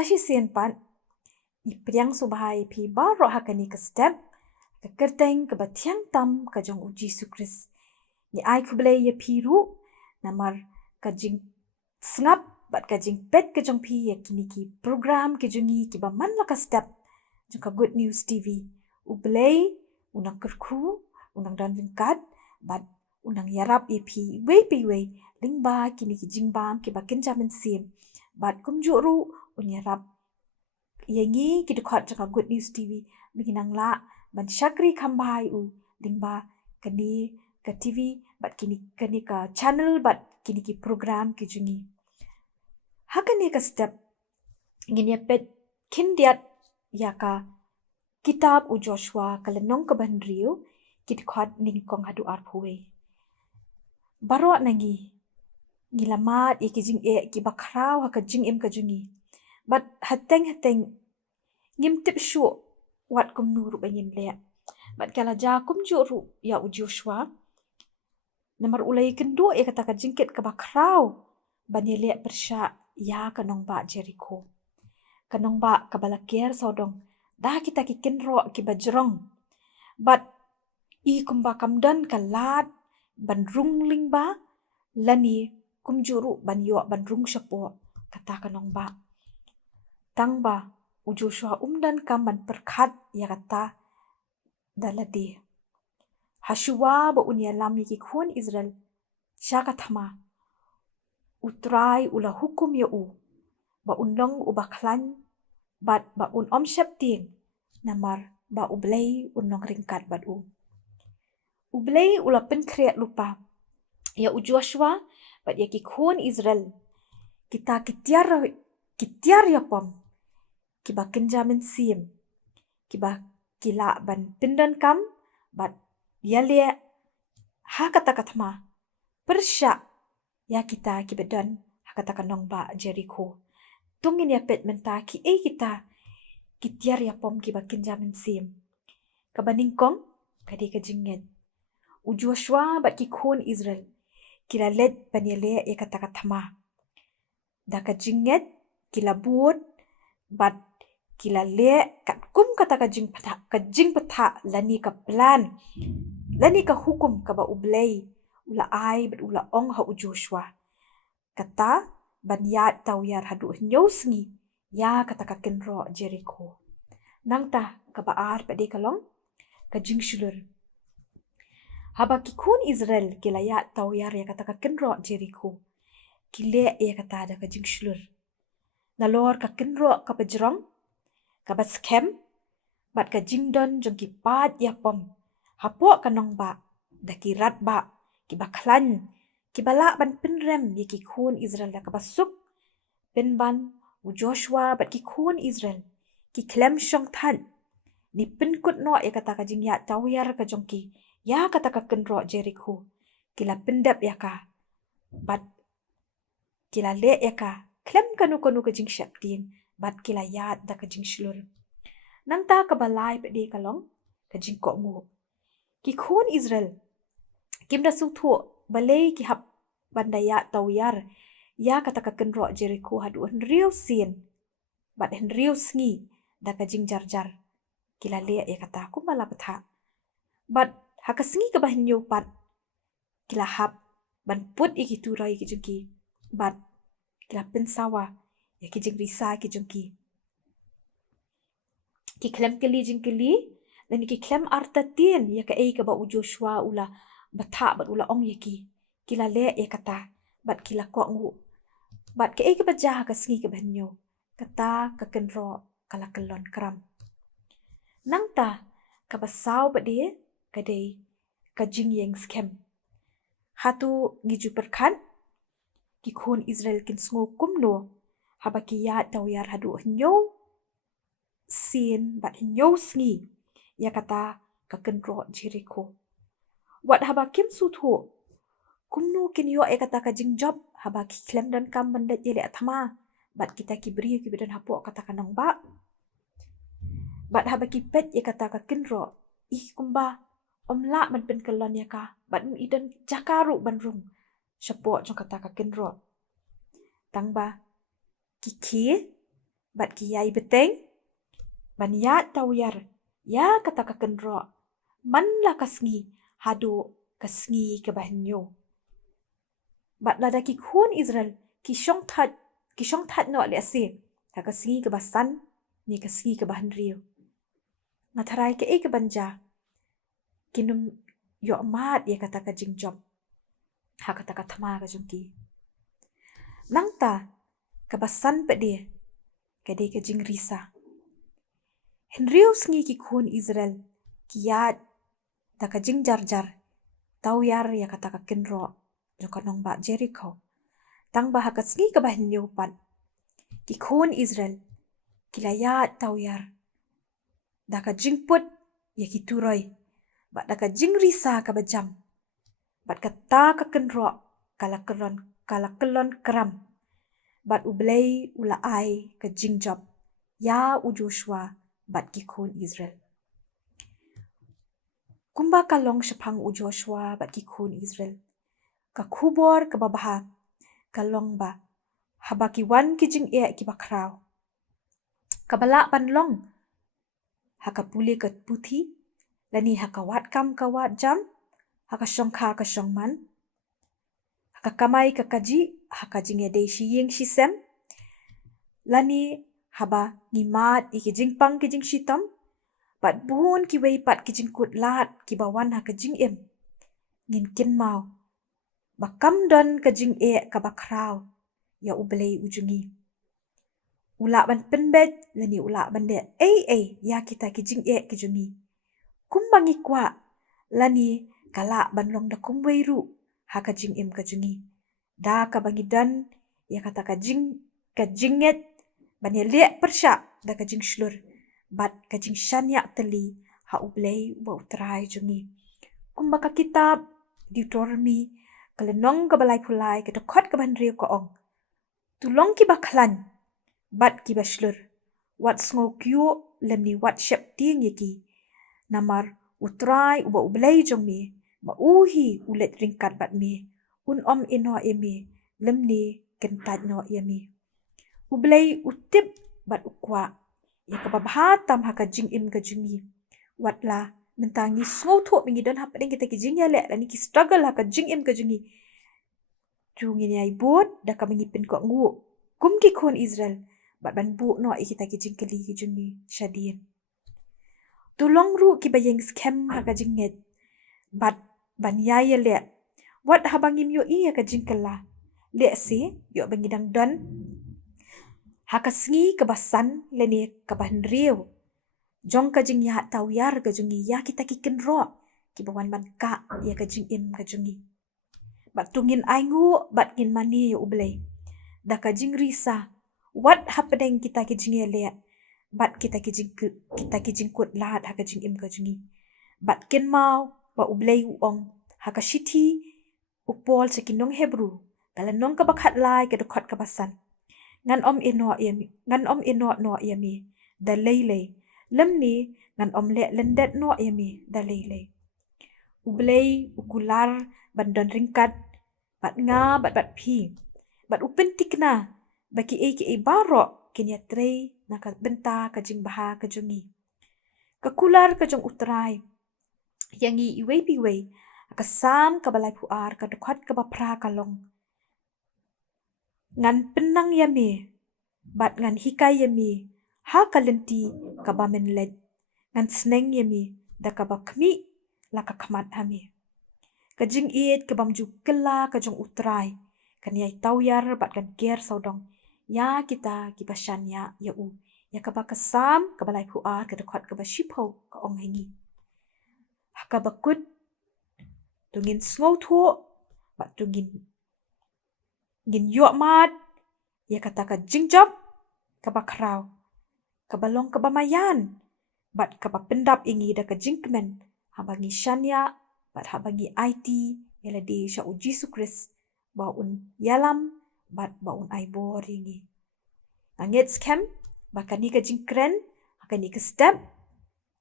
Sashi sian pan, ipriang subhai pi baro hakani ke step, ke kerteng ke batiang tam ke jong uji sukris. Ni ai kublai ye piru, namar ke jing sngap, bat ke jing pet ke jong pi ye kini ki program ke jongi ki ba man la ke step, jong ka Good News TV. Ublai, unang kerku, unang dan vingkat, bat unang yarap ye pi wei, lingba kini ki jingbam ki ba kenjamin sim. Bat kumjuru unyarap yengi ki dekat jaka Good News TV bikinang la ban syakri kambai lingba kini ke TV bat kini ke channel bat kini ki program ki jungi. Hakani ke step ngini pet kindiat yaka kitab u Joshua kalenong ke bandriu ki dekat ningkong hadu arpuwe. Baro nangi gilamat ikijing ki bakrau haka jing im ke jungi. But hateng ngim tip shu wat kum nuru banyin le. But kala ja kum juru ya u Joshua namar ulai kendo ya kata ka jingkit ke bakrau banye le persya ya kanong ba Jericho. Kanong ba kabalakier sodong dah kita ki kinro ki bajrong. But I kumba kamdan kalat ban rung ling ba lani kum juru ban yo ban rung syapo kata kanong ba. Tang ba u Joshua umdan kamban perkat ya kata daladi. Hashua ba unia lam yaki kun Israel syaka thama. Utrai ula hukum ya ba undong u baklan bat ba om syap ting namar ba ublay unong ringkat bat Ublay ula penkreat lupa. Ya u Joshua bat yaki kun Israel kita kitiar ya pom. Kiba kenjamin sim. Kiba kila ban pindan kam bat yale ha kata katma persya ya kita kibedan ha kata kanong ba Jericho. Tungin ya pet menta ki kita kitiar ya pom kiba kenjamin sim. Kabaningkong kadi kejinget. U Joshua bat ki kun Israel kila let ban yale ya kata katma. Da kejinget kila buat bat kila le kat kum kata kajing peta lani ka plan lani ka hukum ka ba ublay ula ai bat ula ong ha u Joshua kata ban yat tau yar hadu nyosngi ya kata ka kenro Jericho nang ta ka baar pa de kalong kajing shulur haba ki kun Israel kila yat tau yar ya kata ka kenro Jericho kile ya kata ada kajing shulur nalor ka kenro ka pejrong kabat scam bat ka jingdon jong ki pat ya pom hapo kanong ba dakirat ba ki baklan ki bala ban pinrem ye ki kun Israel da kabasuk pinban u Joshua bat ki kun Israel ki klem syong tan ni pinkut no ya kata ka jing ya tawyar ka jong ki ya kata ka kenro Jericho kila pendap ya ka bat kila le ya ka klem kanu ka jing syap ting bat kila yat da kajing shlur. Nang ta kabalay pa di kalong, kajing ko ngu. Ki kun Israel, kim da sutho, balay ki hap bandaya tawyar, ya kata kakenro Jericho hadu henriyo sin, bat henriyo sngi, da kajing jar. Kila le ya kata kumbala patha. Bat haka sngi kabahinyo pat, kila hap, ban put iki turay kijing ki, bat kila pensawa, ya kijing risa kijing ki. Ki klem keli jing keli dan ki klem arta tin ya ka ka ba u Joshua ula bata bat ula ong yaki kila le ya kata bat kila ko ngu bat ka ka baja ka sngi ka banyo kata ka kenro kala kelon kram nang ta ka basaw ba de ka de ka jing yang scam hatu ngiju perkan ki kun Israel kin sngo kumno haba ki ya tawyar hadu nyo sin bat hinyo sngi ya kata ka kenro Jericho wat haba kim sutho kumno kin yo kata ka jing job haba ki klem dan kam bandat yele athama bat kita ki beri ki bedan hapo kata kanong ba bat haba ki pet ya kata ka kenro kumba omla man pen kelon ya ka bat idan jakaru banrung syapo jong kata ka kenro tangba kiki bat ki yai beteng, ban ya tawyar, ya kata ka kenro, man la kasngi, hado kasngi ke bahnyo. Bat lada ki khun Israel, ki shong tat no le ase, ha kasngi ke basan, ni kasngi ke bahan rio. Ngatarai ke ke banja, kinum yo mat ya kata ka jingjob, ha kata ka thama ka jungki. Nangta, kebasan pede, kade ke jing risa. Henrio sngi ki khun Israel, ki yad, da ka jing jar, tawyar ya kata ka kenro, jo kanong ba Jericho. Tang ba hakat sngi ke bahin yopan, ki khun Israel, ki layat tawyar, da ka jing put, ya ki turoy, ba da ka jing risa ka bajam, bat kata ka kenro, kala kelon keram, bat ublei ulaai ke jingjob, ya u Joshua, bat ki khun Israel. Kumba kalong shapang u Joshua, bat ki khun Israel. Ka kubor ke babaha, kalong ba, haba ki wan ki jing ki bakrao. Kabala panlong, haka puli ke puthi, lani haka wat kam ka wat jam, haka shongka ka shongman, haka kamai ka kaji, haka jing de shiying shisem, lani haba ngimat iki jing pang ki jing shitam, bat bun ki wei pat ki jing kut lat ki bawan haka jing ngin kin mau, bakam don ka jing ka bakrao, ya ublei ujungi. Ula ban penbet, lani ula ban de, ya kita ki jing ki jungi. Kumbangi kwa, lani kala ban long da kumwei ru, haka jing ka jungi. Da ka bangi dan, ya kata ka jinget, ban ya liek persya, da ka jing shlur, bat ka jing shanyak teli, ha ublei wa utrai jungi. Kumbaka kitab, Deuteronomy, kalenong ka balai pulai, ka dokot ka ban riu ka ong. Tulong ki baklan, bat ki bashlur, wat sngo kyo lemni wat syap ting yaki, namar utrai uba ublei jong me, ma uhi ulet ringkat bat me, om ino me, lemni kentat no me. Ublei utip bat ukwa, ya kababahatam haka jing ka jungi, wat la mentangi sngo thok mingi don hapa ding kita ki jing ya lek, lani ki struggle haka jing ka jungi. Jungin ya ibut, da ka mingi pen ko ngu, kum ki khun Israel, bat ban bu no kita ki jing keli ki jungi shadien. Tulong ru ki bayeng skem haka jinget, bat ban yaya le, wat habangim yo ka jing kela, le si yo bangidang don, haka sngi kebasan leni kabahan riu, jong ka jing ya tawyar ka jungi, ya kita ki kenro, ki bawan ban ka, ya ka jing ka jungi. Bat tungin aingu, bat ngin mani yo ublei, da ka jing risa, wat hapadeng kita ki jing le, bat kita ki jing kut lat haka jing ka jungi. Bat ken mau, ba ublei uong, haka shithi, upol sa kinong Hebrew, kala nong ka bakhat lai ka dokot ka basan. Ngan ino no yami, da leilei, lemni, ngan le lendet no yami, da leilei. Ublei, ukular, bandon ringkat, bat nga, bat pi, bat upentik na, baki barok, kenya trei, naka benta ka jing baha ka jungi. Kakular ka jong utrai, yangi iwei piwei, akasam ka balai puar, ka dokot ka bapra kalong. Ngan penang yami, bat ngan hikai yami, ha kalenti ka bamen led, ngan sneng yami, da ka bakmi, la ka kamat hami. Kajing ka bamju kela ka jong utrai, kan yai tawyar bat kan ker saudong, ya kita ki bashan ya u, ya ka bakasam ka balai puar, ka dokot ka bashipo ka ong hengi. Haka bakut, tungin sngo thuo, bat tungin ngin yo mat, ya kata ka jingjob, ka bakrao, ka balong ka bamayan, bat ka bapendap ingi da ka jingkmen, habangi shanya, bat habangi IT, yala di sya uji sukris, baun yalam, bat baun aibor ingi. Angit skem, bakani ka jingkren, hakani ka step,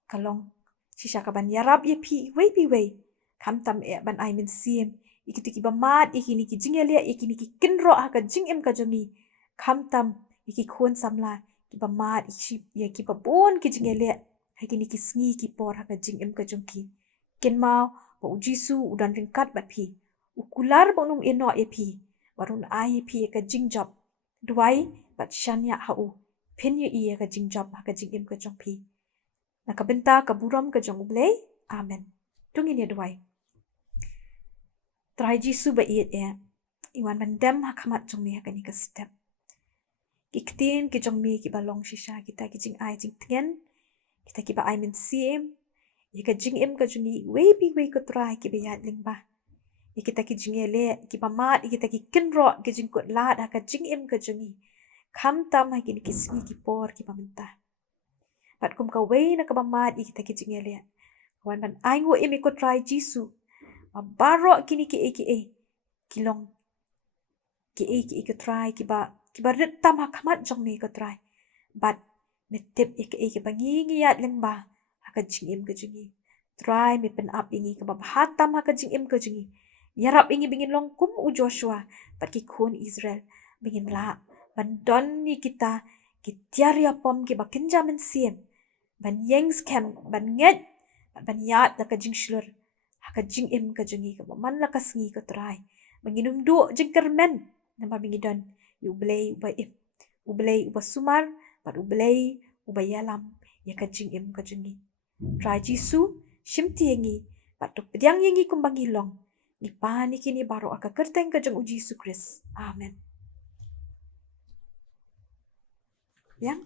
kalong shisha ka ban yarab ye pi wei, kam tam ban ai men siem, iki bamat, iki jing yalia, iki kenro haka jing ka jongi, kam tam, iki khun samla, Kiba mat ya kiba bon ki jingele hagini kisngi ki por haka jing em ka jongki ken mau ba ujisu udan ringkat bat phi ukular ba num eno e phi warun ai phi ka jing job duai bat shanya hau pen ye i ka jing job haka jing em ka jong phi na ka benta ka buram ka jong uble amen tungin ye duai trai jisu ba iet e iwan mandam hakamat jong mi haka ni ka step Kiktin ki jong mi ki balong shisha kita ki jing ai jing tien kita ki ba ai min sim ye ka jing em ka jungi we bi we ko try ki ba yat ling ba ye kita ki jing ele ki ba mat ye kita ki kin ro ki jing ko la da ka jing em ka jungi kham tam ha ki ni ki sgi ki por ki ba minta pat kum ka we na ka ba mat ye kita ki jing ele wan ban ai ngo em ko try jisu ba baro ki ni ki long ki ko try ki ba rit tam ha khamat jong mi ko try but metep ki ba ngi yat leng ba ha ka jing em ka jungi try mi pen up ingi ka ba hatam ha ka jing em ka jungi yarap ingi bingin long kum u Joshua pat ki khun Israel bingin la ban don ni kita ki tiaria pom ki ba kenja men siem ban yengs kem ban nget ban yat da ka jing shlur ha ka jing em ka jungi ka ba man la ka sngi ka try banginum do jing kermen nama bingidon ublay uba im ublay uba sumar pat ublay uba yalam ya ka jing em ka jungi try jisu shimti yengi pat tuk pediang yengi kumbangi long ni pani kini baro aka kerteng ka jong uji Yesus Kris amen yang